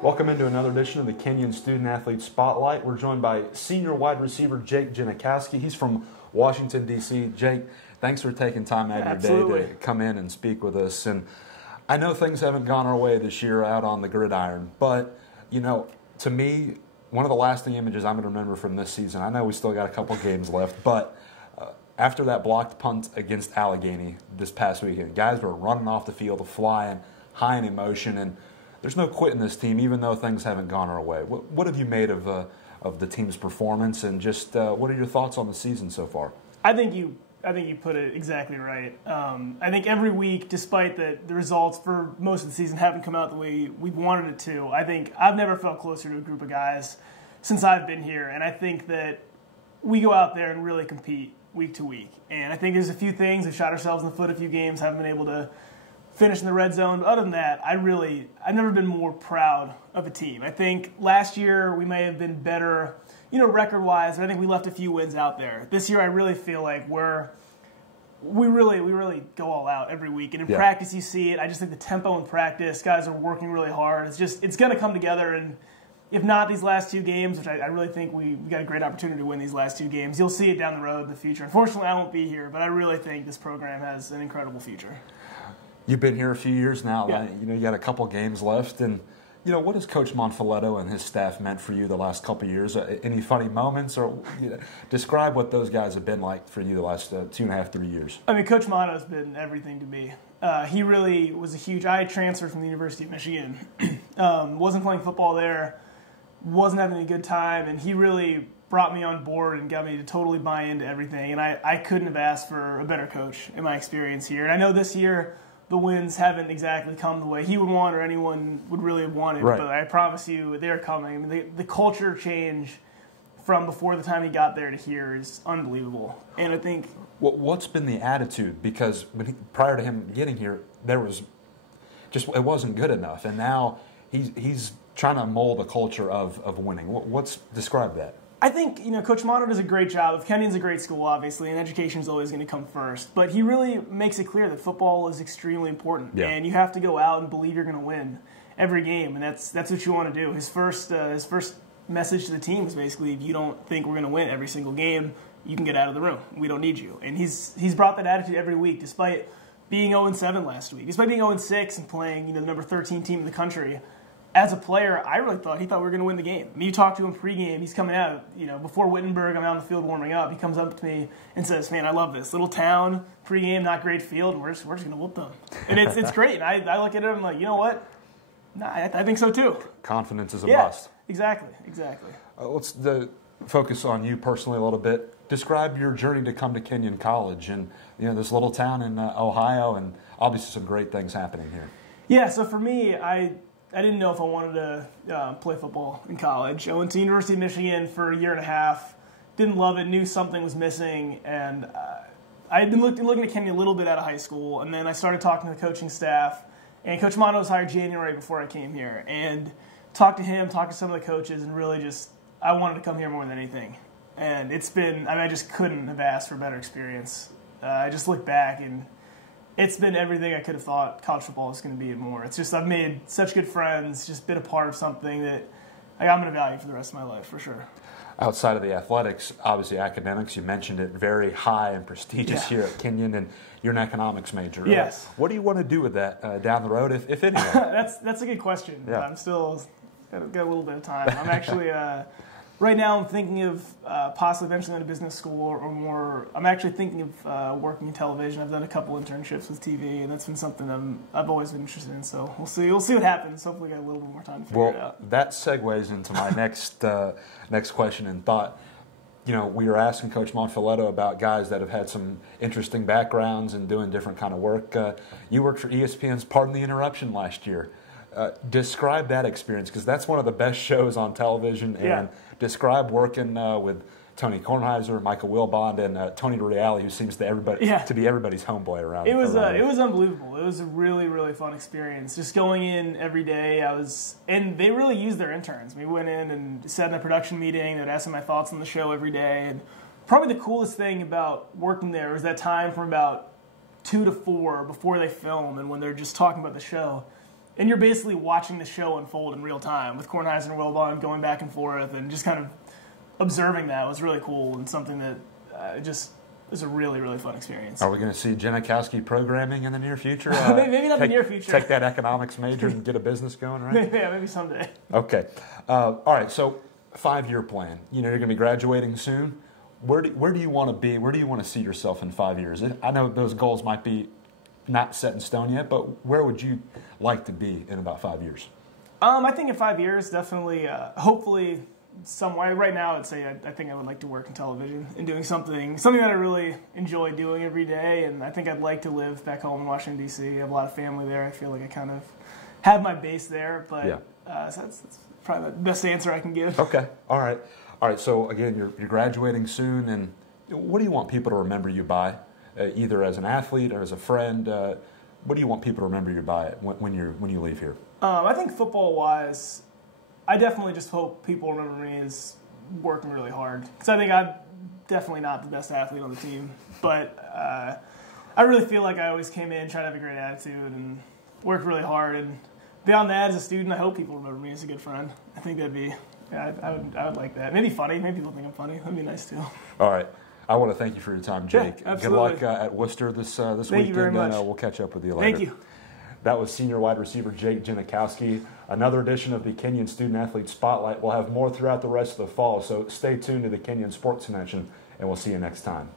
Welcome into another edition of the Kenyon Student Athlete Spotlight. We're joined by senior wide receiver Jake Genachowski. He's from Washington, D.C. Jake, thanks for taking time out of your day to come in and speak with us. And I know things haven't gone our way this year out on the gridiron, but, you know, to me, one of the lasting images I'm going to remember from this season, I know we still got a couple games left, but after that blocked punt against Allegheny this past weekend, guys were running off the field, flying, high in emotion, and there's no quitting this team, even though things haven't gone our way. What have you made of the team's performance, and just what are your thoughts on the season so far? I think you put it exactly right. I think every week, despite the results for most of the season haven't come out the way we wanted it to, I think I've never felt closer to a group of guys since I've been here, and I think that we go out there and really compete week to week. And I think there's a few things, we've shot ourselves in the foot a few games, haven't been able to finish in the red zone. But other than that, I've never been more proud of a team. I think last year we may have been better, record-wise, but I think we left a few wins out there. This year I really feel like we really go all out every week. And in practice you see it. I just think the tempo in practice, guys are working really hard. It's going to come together, and if not these last two games, which I really think we got a great opportunity to win these last two games, you'll see it down the road in the future. Unfortunately, I won't be here, but I really think this program has an incredible future. You've been here a few years now. Yeah. You got a couple games left, and what has Coach Folletto and his staff meant for you the last couple of years? Any funny moments, or describe what those guys have been like for you the last 2.5, 3 years? I mean, Coach Monto's been everything to me. He really was I transferred from the University of Michigan, wasn't playing football there, wasn't having a good time, and he really brought me on board and got me to totally buy into everything. And I couldn't have asked for a better coach in my experience here. And I know this year the wins haven't exactly come the way he would want or anyone would really have wanted, right. But I promise you they're coming. I mean, the culture change from before the time he got there to here is unbelievable. And I think... What's been the attitude? Because prior to him getting here, there was just, it wasn't good enough. And now he's trying to mold a culture of winning. Describe that. I think, Coach Monto does a great job. Kenyon's a great school, obviously, and education is always going to come first. But he really makes it clear that football is extremely important. Yeah. And you have to go out and believe you're going to win every game, and that's what you want to do. His first message to the team was basically, if you don't think we're going to win every single game, you can get out of the room. We don't need you. And he's brought that attitude every week, despite being 0-7 last week. Despite being 0-6 and playing the number 13 team in the country. As a player, I really thought we were going to win the game. I mean, you talk to him pregame, he's coming out, before Wittenberg, I'm out on the field warming up, he comes up to me and says, man, I love this. Little town, pregame, not great field, we're just going to whoop them. And it's great. And I look at him like, you know what? Nah, I think so too. Confidence is a must. Exactly. Let's focus on you personally a little bit. Describe your journey to come to Kenyon College and this little town in Ohio, and obviously some great things happening here. Yeah, so for me, I didn't know if I wanted to play football in college. I went to University of Michigan for a year and a half, didn't love it, knew something was missing, and I had been looking at Kenyon a little bit out of high school, and then I started talking to the coaching staff, and Coach Monto was hired January before I came here, and talked to him, talked to some of the coaches, and really I wanted to come here more than anything. And it's been, I just couldn't have asked for a better experience. I just look back, and it's been everything I could have thought college football was going to be and more. It's just I've made such good friends, just been a part of something that I'm going to value for the rest of my life, for sure. Outside of the athletics, obviously academics, you mentioned it, very high and prestigious here at Kenyon, and you're an economics major. Right? Yes. What do you want to do with that down the road, if anything? That's a good question. Yeah. I'm still got a little bit of time. I'm actually... Right now, I'm thinking of possibly eventually going to business school or more. I'm actually thinking of working in television. I've done a couple internships with TV, and that's been something I've always been interested in. So we'll see what happens. Hopefully, get a little bit more time to figure it out. That segues into my next question and thought. We were asking Coach Folletto about guys that have had some interesting backgrounds and doing different kind of work. You worked for ESPN's Pardon the Interruption last year. Describe that experience, because that's one of the best shows on television. And describe working with Tony Kornheiser, Michael Wilbon, and Tony Reale, who seems to be everybody's homeboy around. It was unbelievable. It was a really, really fun experience. Just going in every day, and they really used their interns. We went in and sat in a production meeting. They'd ask me my thoughts on the show every day. And probably the coolest thing about working there was that time from about 2 to 4 before they film and when they're just talking about the show. and you're basically watching the show unfold in real time with Kornheiser and Wilbon going back and forth, and just kind of observing that was really cool and something that just was a really, really fun experience. Are we going to see Genachowski programming in the near future? Maybe not the near future. Take that economics major and get a business going, right? Yeah, maybe someday. Okay. All right, so 5-year plan. You're going to be graduating soon. Where do you want to be? Where do you want to see yourself in 5 years? I know those goals might be not set in stone yet, but where would you like to be in about 5 years? I think in 5 years, definitely, hopefully, somewhere. Right now, I'd say I think I would like to work in television and doing something that I really enjoy doing every day. And I think I'd like to live back home in Washington, D.C. I have a lot of family there. I feel like I kind of have my base there. But so that's probably the best answer I can give. Okay. All right. So again, you're graduating soon, and what do you want people to remember you by, either as an athlete or as a friend? What do you want people to remember you by when you leave here? I think football-wise, I definitely just hope people remember me as working really hard. Because I think I'm definitely not the best athlete on the team. But I really feel like I always came in trying to have a great attitude and worked really hard. And beyond that, as a student, I hope people remember me as a good friend. I think that'd be, I would like that. Maybe funny. Maybe people think I'm funny. That'd be nice too. All right. I want to thank you for your time, Jake. Yeah, absolutely. Good luck at Worcester this weekend. Thank you very much. And we'll catch up with you later. Thank you. That was senior wide receiver Jake Genachowski. Another edition of the Kenyon Student Athlete Spotlight. We'll have more throughout the rest of the fall, so stay tuned to the Kenyon Sports Connection, and we'll see you next time.